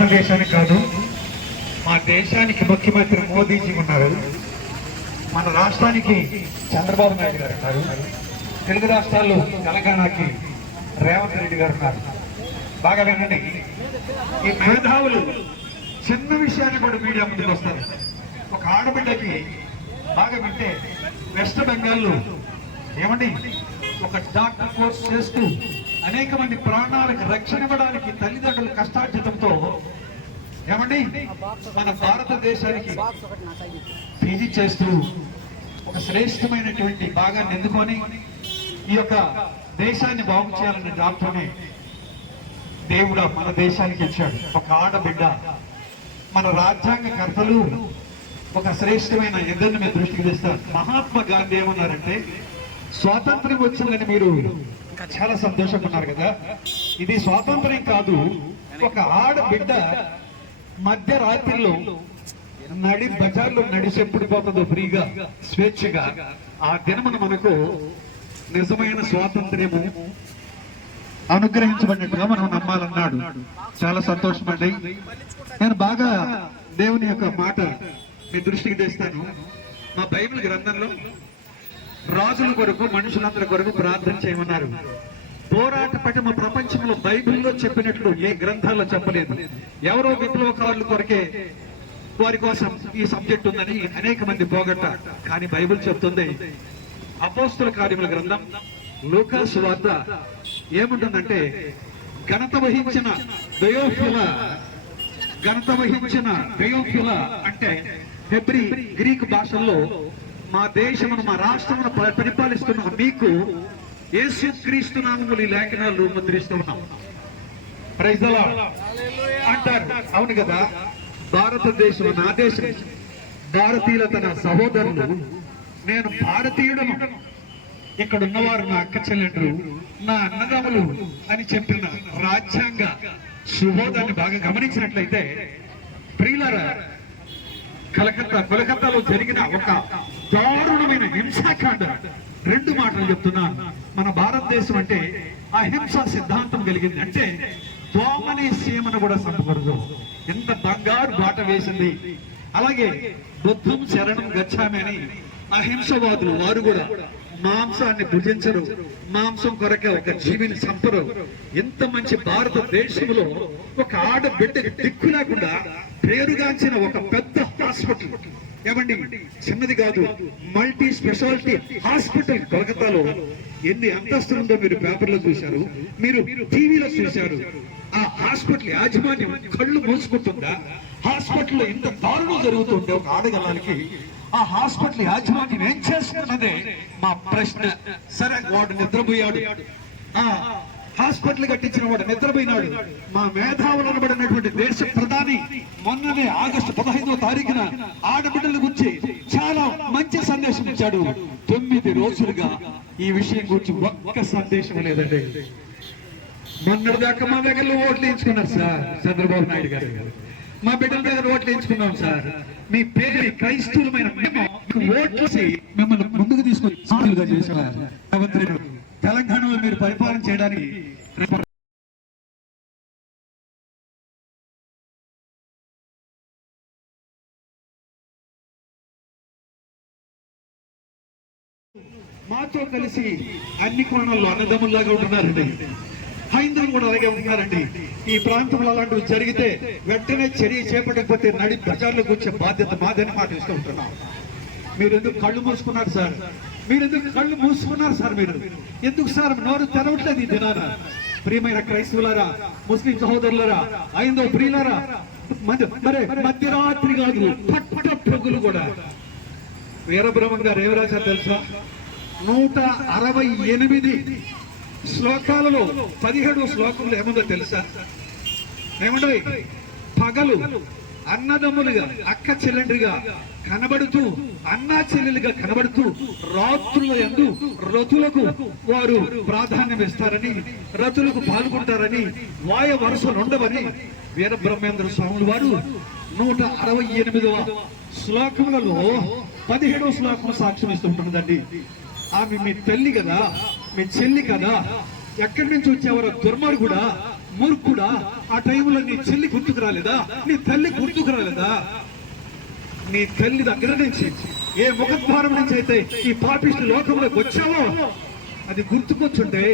భారతదేశానికి కాదు, మా దేశానికి ముఖ్యమంత్రి మోదీజీ ఉన్నారు, మన రాష్ట్రానికి చంద్రబాబు నాయుడు గారు ఉన్నారు, తెలుగు రాష్ట్రాల్లో తెలంగాణకి రేవంత్ రెడ్డి గారు ఉన్నారు. బాగా వినండి, ఈ మేధావులు చిన్న విషయాన్ని కూడా మీడియా ముందుకు వస్తారు. ఒక ఆడబిడ్డకి బాగా వింటే వెస్ట్ బెంగాల్లో ఏమండి ఒక డాక్టర్ కోర్స్ చేస్తూ అనేక మంది ప్రాణాలకు రక్షణ ఇవ్వడానికి తల్లిదండ్రుల కష్టార్జితంతో ఏమండి మన భారతదేశానికి పీజీ చేస్తూ ఒక శ్రేష్టమైనటువంటి భాగాన్ని ఎన్నుకొని ఈ యొక్క దేశాన్ని బాగు చేయాలనే దాంతోనే దేవుడు మన దేశానికి ఇచ్చాడు. ఒక ఆడబిడ్డ మన రాజ్యాంగ కర్తలు ఒక శ్రేష్టమైన ఇద్దరిని మీరు దృష్టికి తెస్తారు. మహాత్మా గాంధీ ఏమన్నారంటే, స్వాతంత్ర్యం వచ్చిందని మీరు చాలా సంతోషంగా ఉన్నారు కదా, ఇది స్వాతంత్ర్యం కాదు, ఒక ఆడబిడ్డ మధ్యరాత్రిలో నడి బజార్లో నడిచెప్పుడు పోతుందో ఫ్రీగా స్వేచ్ఛగా, ఆ దినమున మనకు నిజమైన స్వాతంత్ర్యము అనుగ్రహించబడినట్టుగా మనం నమ్మాలన్నాడు. చాలా సంతోషం అండి. నేను బాగా దేవుని యొక్క మాట మీ దృష్టికి తెస్తాను. మా బైబిల్ గ్రంథంలో రాజుల కొరకు మనుషులందరి కొరకు ప్రార్థన చేయమన్నారు. పోరాట పటిమ ప్రపంచంలో బైబిల్లో చెప్పినట్లు ఏ గ్రంథాల్లో చెప్పలేదు. ఎవరో విప్లవకారుల కొరకే వారి కోసం ఈ సబ్జెక్ట్ ఉందని అనేక మంది పోగొట్ట. కానీ బైబిల్ చెప్తుంది, అపోస్తుల కార్యముల గ్రంథం లూకా సువార్త ఏముంటుందంటే, ఘనత వహించిన దయోఫిల అంటే హెబ్రీ గ్రీక్ భాషల్లో మా దేశమును మా రాష్ట్రమును పరిపాలిస్తున్న మీకు యేసుక్రీస్తు నామములు ఈ లేఖనాలు ముద్రిస్తున్నాం. ప్రైజ్ ది లార్డ్ అంటారు. అవును కదా, భారతదేశం నా దేశం, భారతీయుల తన సహోదరులు, నేను భారతీయుడను, ఇక్కడ ఉన్నవారు నా అక్క చెల్లెండ్రు, నా అన్నదమ్ములు అని చెప్పిన రాజ్యాంగ సుబోధాన్ని బాగా గమనించినట్లయితే, ప్రియులారా, కోలకత్తాలో జరిగిన ఒక దారుణమైన హింసాకాండ, రెండు మాటలు చెప్తున్నా. మన భారతదేశం అంటే అహింసా సిద్ధాంతం కలిగింది. అంటే దోమని సీమను కూడా చంపకూడదు, ఎంత బంగారు బాట వేసింది. అలాగే బుద్ధం శరణం గచ్చామి అని అహింసవాదులు వారు కూడా మాంసాన్ని భుజించరు, మాంసం కొరకే ఒక జీవిని చంపరు. ఎంత మంచి భారతదేశంలో ఒక ఆడబిడ్డకి దిక్కు లేకుండా పేరుగాంచిన ఒక పెద్ద హాస్పిటల్, ఏమండి చిన్నది కాదు, మల్టీ స్పెషాలిటీ హాస్పిటల్ కోల్కతాలో ఎన్ని అంతస్తులుందో మీరు పేపర్లో చూశారు, మీరు టీవీలో చూశారు. ఆ హాస్పిటల్ యాజమాన్యం కళ్ళు మూసుకుంటుందా? హాస్పిటల్లో ఇంత దారుణం జరుగుతుంటే ఒక ఆడగలానికి ఆ హాస్పిటల్ యాజమాన్యం ఏం చేస్తున్నదే మా ప్రశ్న. సరే, వాడు నిద్రపోయాడు, ఆ హాస్పిటల్ కట్టించిన వాడు నిద్రపోయినాడు. మా మేధావులు అనబడినటువంటి దేశ ప్రధాని మొన్ననే ఆగస్టు 15వ తారీఖున ఆడబిడ్డల గురించి చాలా మంచి సందేశం ఇచ్చాడు. 9 రోజులుగా ఈ విషయం గురించి ఒక్క సందేశం లేదండి. మొన్నటిదాకా మా దగ్గరలో ఓట్లు వేయించుకున్నారు సార్ చంద్రబాబు నాయుడు గారు, మా బిడ్డల దగ్గర ఓట్లు వేయించుకున్నాం సార్. మీ పేరు క్రైస్తవులమైన మేము ఓట్లు మిమ్మల్ని ముందుకు తీసుకొని సాధులుగా చేసేవారు. తెలంగాణలో మీరు పరిపాలన చేయడానికి మాతో కలిసి అన్ని కోణాల్లో అన్నదమ్ముల్లాగా ఉంటున్నారండి. హైందవులు కూడా అలాగే ఉంటున్నారండి. ఈ ప్రాంతంలో అలాంటివి జరిగితే వెంటనే చర్య చేపట్టకపోతే నడి బజార్లోకి వచ్చే బాధ్యత మాదని మాట ఇస్తూ ఉంటున్నాం. మీరు ఎందుకు కళ్ళు మూసుకున్నారు సార్? మీరు ఎందుకు సార్ నోరు తెరవట్లేదు ఈ దినాన? ప్రియమైన క్రైస్తవులారా, ముస్లిం సహోదరులారా, హైందవ ప్రియులారా, మరే మధ్యరాత్రి కాదు పట్ట పొగులు కూడా వీరబ్రహ్మం గారు ఏమి రాశారు తెలుసా? 168 శ్లోకాలలో 17వ శ్లోకంలో ఏముందో తెలుసా? ఏమంటాయి? పగలు అన్నదమ్ములుగా అక్క చెల్లెండ్రిగా కనబడుతూ, అన్నా చెల్లెలుగా కనబడుతూ, రాత్రుల యందు రతులకు వారు ప్రాధాన్యం ఇస్తారని, రతులకు పాల్గొంటారని, వాయ వరుసలు ఉండవని వీరబ్రహ్మేంద్ర స్వాములు వారు 168వ శ్లోకములలో 17వ శ్లోకం సాక్ష్యం ఇస్తుంటుందండి. ఆమె మీ తల్లి కదా, మీ చెల్లి కదా, ఎక్కడి నుంచి వచ్చేవారో దుర్మార్గుడా, మూర్ఖుడా, ఆ టైంలో నీ చెల్లి గుర్తుకు రాలేదా? నీ తల్లి గుర్తుకు రాలేదా? నీ తల్లి దగ్గర నుంచి ఏ ముఖద్వారం నుంచి అయితే ఈ పాపిష్టి లోకంలోకి వచ్చావో అది గుర్తుకొచ్చుంటే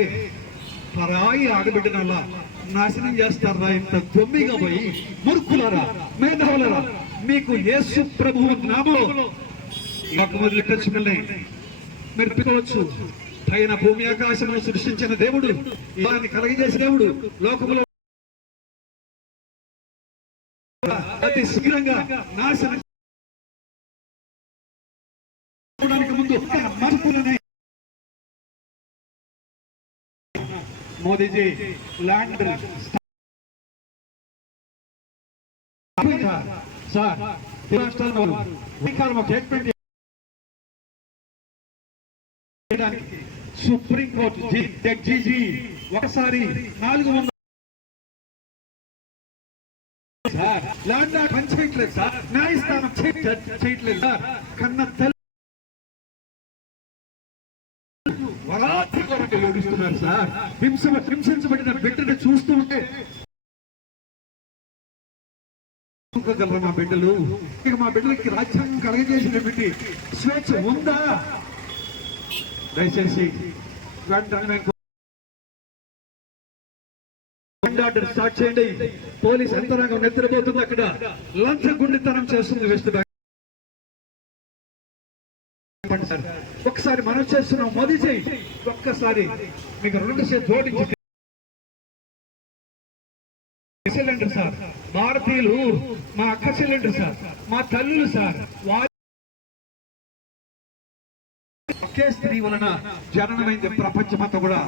పరాయి ఆడబిడ్డనల్లా నాశనం చేస్తారా? ఇంత దొమ్మిగా పోయి మూర్ఖులారా, మేధావులారా, మీకు యేసు ప్రభువు నామములో మొదలెట్టచ్చుకల్ని మీరు పిలవచ్చు. పైన భూమి ఆకాశమును సృష్టించిన దేవుడు, ఇలాన్ని కలగజేసిన దేవుడు, లోకములో అతి శీఘ్రంగా నాశనం ముందు మనుషులనే Modiji land sir supreme court judge ఒకసారి 400 సార్ ల్యాండ్ పని చేయట్లేదు సార్, న్యాయస్థానం చేయట్లేదు సార్. కన్న తల్లి వరాతి కొరకు ఏడుస్తున్నారు సార్. హింసించబడిన బిడ్డను చూస్తూ ఉంటే మా బిడ్డలు, ఇక మా బిడ్డలకి రాజ్యాంగం కలగజేసినటువంటి స్వేచ్ఛ ఉందా? దయచేసి వెంటనే స్టార్ట్ చేయండి. పోలీస్ యంత్రాంగం నిద్రపోతుంది, అక్కడ లంచగొండితనం చేస్తుంది వెస్ట్ బ్యాంక్. ఒక్కసారి మనం చేస్తున్నాం మోదీ చేయి, ఒక్కసారి మీకు 2 చేతులు జోడించి చెల్లెండ్రు సార్, భారతీయులు మా అక్క చెల్లెండ్రు సార్, మా తల్లులు సార్. ఒకే స్త్రీ వలన జననమైంది ప్రపంచమంతా కూడా.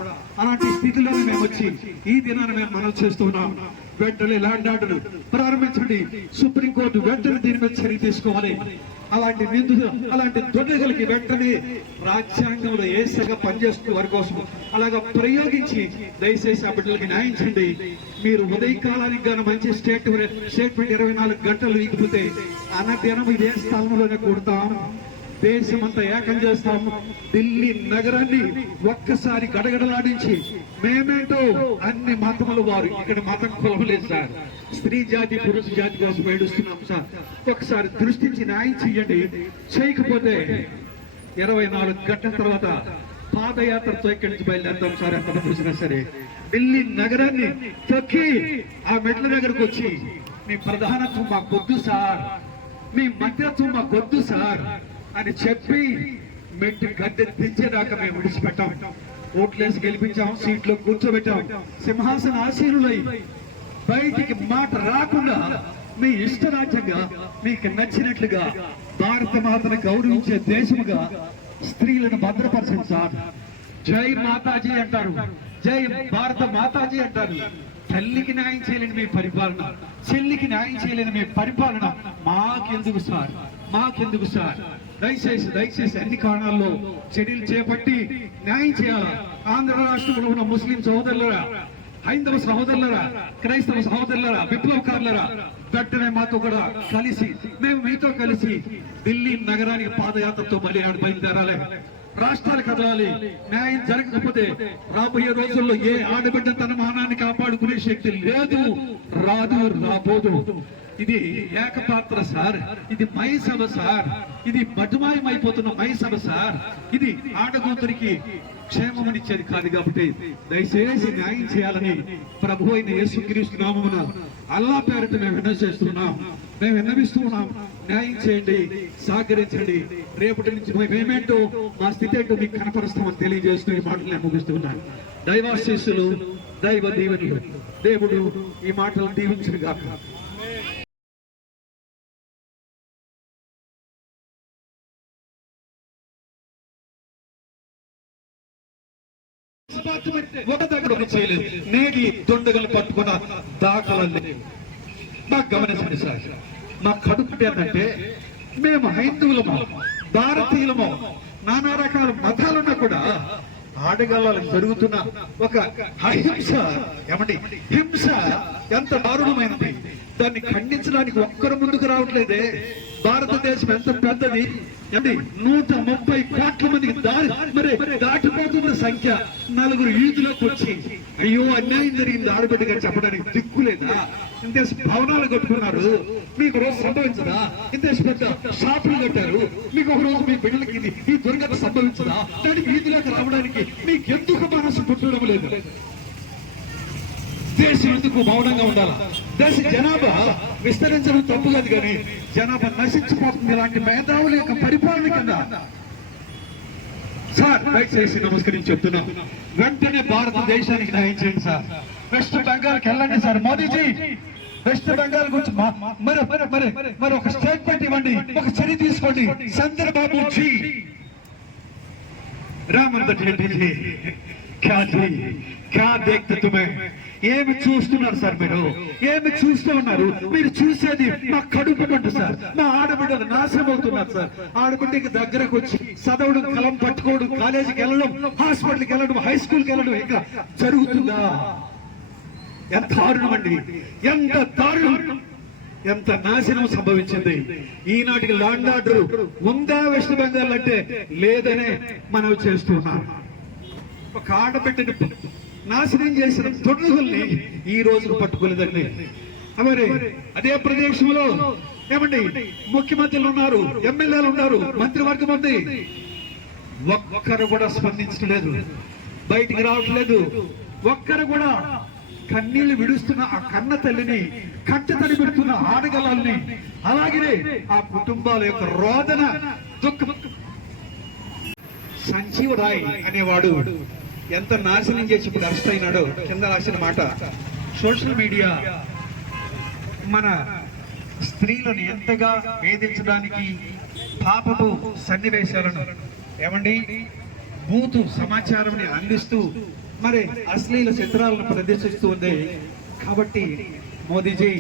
అలాంటి స్థితిలోనే మేము వచ్చి ఈ దినాన్ని మేము మనం చేస్తున్నాం. వెంటనే ల్యాండ్ ఆర్డర్ ప్రారంభించండి. సుప్రీంకోర్టు వెంటనే దీని మీద చర్య తీసుకోవాలి. అలాంటి నిందులు, అలాంటి దొంగలకి వెంటనే రాజ్యాంగంలో ఏసగా పనిచేస్తూ వారి కోసం అలాగా ప్రయోగించి దయచేసి ఆ బిడ్డలకి న్యాయం చేయండి. మీరు ఉదయకాలానికి గాను మంచి స్టేట్మెంట్ 24 గంటలు ఇకపోతే అన్నదినం ఇదే స్థలంలోనే కూడతాం, దేశమంతా ఏకం చేస్తాం. ఢిల్లీ నగరాన్ని ఒక్కసారి గడగడలాడించి మేమేంటో అన్ని మతముల వారు, ఇక్కడ మతం కులం లేదు సార్, స్త్రీ జాతి పురుష జాతి కోసం ఏడుస్తున్నాం సార్. ఒకసారి దృష్టించి న్యాయం చెయ్యండి. చేయకపోతే 24 గంటల తర్వాత పాదయాత్రతో ఇక్కడి నుంచి బయలుదేరుతాం సార్. ఎంత చూసినా సరే ఢిల్లీ నగరాన్ని తొక్కి ఆ మెట్ల దగ్గరకు వచ్చి మీ ప్రధానత్వం మాకొద్దు సార్, మీ మధ్యత్వం మాకొద్దు సార్ అని చెప్పి మెట్టు గద్దె దించేదాకా మేము విడిచిపెట్టాం. ఓట్లేసి గెలిపించాం, సీట్లో కూర్చోబెట్టాం, సింహాసన ఆసీనులై బయటికి మాట రాకుండా మీ ఇష్టరాజ్యంగా మీకు నచ్చినట్లుగా భారత మాతను గౌరవించే దేశముగా స్త్రీలను భద్రపరచండి సార్. జై మాతాజీ అంటారు, జై భారత మాతాజీ అంటారు. తల్లికి న్యాయం చేయలేని మీ పరిపాలన, చెల్లికి న్యాయం చేయలేని మీ పరిపాలన మాకెందుకు సార్, మాకెందుకు సార్? దయచేసి అన్ని కారణాల్లో చర్యలు చేపట్టి న్యాయం చేయాలి. ఆంధ్ర రాష్ట్రంలో ఉన్న ముస్లిం సహోదరులరా, హైందవ సహోదరులరా, క్రైస్తవ సహోదరులరా, విప్లవకారులరా, వెంటనే మాతో కూడా కలిసి, మేము మీతో కలిసి ఢిల్లీ నగరానికి పాదయాత్రతో మళ్ళీ బయలుదేరాలి. రాష్ట్రాలు కదలాలి. న్యాయం జరగకపోతే రాబోయే రోజుల్లో ఏ ఆడబిడ్డ తన మానాన్ని కాపాడుకునే శక్తి లేదు, రాదు, రాబోదు. ఇది ఏకపాత్ర సార్, ఇది మై సభ సార్, ఇది బటుమాయమైపోతున్న మై సభ సార్. ఇది ఆడగూతురికి క్షేమమునిచ్చేది కాదు. కాబట్టి దయచేసి న్యాయం చేయాలని ప్రభు అయిన యేసుక్రీస్తు నామమున అల్లా పేరిట మేము విన్నవిస్తున్నాం. న్యాయం చేయండి, సహకరించండి. రేపటి నుంచి మేమేంటో మా స్థితి ఏంటో మీకు కనపరుస్తామని తెలియజేస్తూ ఈ మాటలు నేను ముగిస్తున్నాను. దైవాశీస్సులు, దైవ దీవెనలు. దేవుడు ఈ మాటలు దీవించును గాక. ఒక దగ్గర చేయలేదు, నేటి దొండగలు పట్టుకున్న దాఖలు మాకు గమనించండి సార్. మా కడుపు ఏంటంటే మేము హైందువులము, భారతీయులము, నానా రకాల మతాలున్నా కూడా ఆడగళ్ళకు జరుగుతున్న ఒక అహింస, ఏమండి హింస ఎంత దారుణమైనది. దాన్ని ఖండించడానికి ఒక్కరు ముందుకు రావట్లేదే. భారతదేశం ఎంత పెద్దది, 130 కోట్ల మందికి మరి దాటిపోతున్న సంఖ్య. నలుగురు వీధిలోకి వచ్చి అయ్యో అన్యాయం జరిగింది ఆడబిడ్డగా చెప్పడానికి దిక్కులేదా? ఇంతేసి భవనాలు కట్టుకున్నారు, మీకు రోజు సంభవించదా? ఇంతేసి పెద్ద షాపులు కట్టారు, మీకు ఒక రోజు మీ బిడ్డలకి ఈ దుర్గత సంభవించదా? దానికి వీధిలోకి రావడానికి మీకు ఎందుకు మనసు పుట్టడం లేదు? దేశం ఎందుకు మౌనంగా ఉండాలా? దేశ జనాభా విస్తరించడం తప్పు కాదు, కానీ జనాభా నశించిపోతుంది ఇలాంటి మేధావుల యొక్క పరిపాలన కింద. సార్ దయచేసి నమస్కరించి చెప్తున్నాం, వెంటనే భారతదేశానికి న్యాయం చేయండి సార్. వెస్ట్ బెంగాల్కి వెళ్ళండి సార్. మోదీజీ వెస్ట్ బెంగాల్ గురించి మరి ఒక స్టేట్మెంట్ ఇవ్వండి, ఒక చర్య తీసుకోండి. చంద్రబాబు జీ రామందర్ రెడ్డి జీ క్యా దేఖ్తే తుమే? ఏమి చూస్తున్నారు సార్ మీరు? ఏమి చూస్తూ ఉన్నారు? మీరు చూసేది మా కడుపు పండు సార్. మా ఆడబిడ్డలు నాశనం అవుతున్నారు సార్. ఆడబిడ్డకి దగ్గరకు వచ్చి చదవడం, కలం పట్టుకోవడం, కాలేజీకి వెళ్ళడం, హాస్పిటల్కి వెళ్ళడం, హై స్కూల్కి వెళ్ళడం ఇంకా జరుగుతుందా? ఎంత దారుణం అండి, ఎంత దారుణం, ఎంత నాశనం సంభవించింది. ఈనాటికి లాండ్ ఆర్డర్ ఉందా వెస్ట్ బెంగాల్ అంటే లేదనే మనం చేస్తున్నాం. ఒక ఆడబిడ్డని నాశనం చేసిన తొడుగుల్ని ఈ రోజుకు పట్టుకోలేదండి. మరి అదే ప్రదేశంలో ముఖ్యమంత్రులు ఉన్నారు, ఎమ్మెల్యేలు ఉన్నారు, మంత్రివర్గం ఉంది, ఒక్కరు కూడా స్పందించలేదు, బయటికి రావట్లేదు. ఒక్కరు కూడా కన్నీళ్లు విడుస్తున్న ఆ కన్న తల్లిని, కంట తడి పెడుతున్న ఆడగలని, అలాగే ఆ కుటుంబాల యొక్క రోదన దుఃఖం. సంజీవ్ రాయ్ అనేవాడు ఎంత నాశనం చేసి ఇప్పుడు అరెస్ట్ అయినాడో కింద రాసిన మాట. సోషల్ మీడియా మన స్త్రీలను ఎంతగా వేధించడానికి పాపపు సన్నివేశాలను బూతు సమాచారం అందిస్తూ మరి అశ్లీల చిత్రాలను ప్రదర్శిస్తూ ఉంది. కాబట్టి మోదీజీ,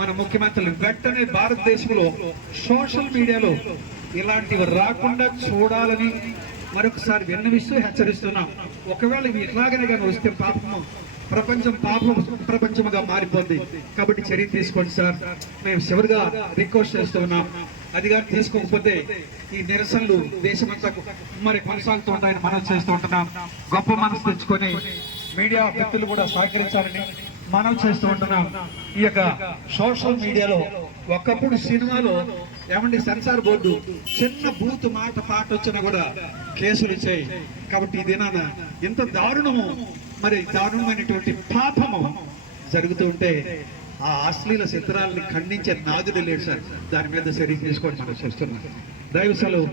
మన ముఖ్యమంత్రులు వెంటనే భారతదేశంలో సోషల్ మీడియాలో ఇలాంటివి రాకుండా చూడాలని మరొకసారి విన్నవిస్తూ హెచ్చరిస్తున్నాం. ఒకవేళ ఇవి ఇట్లాగనే కానీ వస్తే పాపం ప్రపంచముగా మారిపోద్ది. కాబట్టి చర్య తీసుకోండి సార్. మేము చివరిగా రిక్వెస్ట్ చేస్తున్నాం. అది కానీ తీసుకోకపోతే ఈ నిరసనలు దేశమంతా మరి కొనసాగుతూ ఉంటాయని మనం చేస్తూ ఉంటున్నాం. గొప్ప మనసు తెచ్చుకొని మీడియా వ్యక్తులు కూడా సహకరించాలని మనం చేస్తూ ఉంటున్నాం. ఈ యొక్క సోషల్ మీడియాలో ఒకప్పుడు సినిమాలో సెన్సార్ బోర్డు చిన్న బూత్ పాట వచ్చినా కూడా కేసులు ఇచ్చాయి. కాబట్టి ఈ దినాన ఇంత దారుణము, మరి దారుణమైనటువంటి పాపము జరుగుతూ ఉంటే ఆ అశ్లీల చిత్రాలని ఖండించే నాదుడు లేడు సార్. దాని మీద చర్య తీసుకొని మనం చేస్తున్నాం. దైవ సెలవు.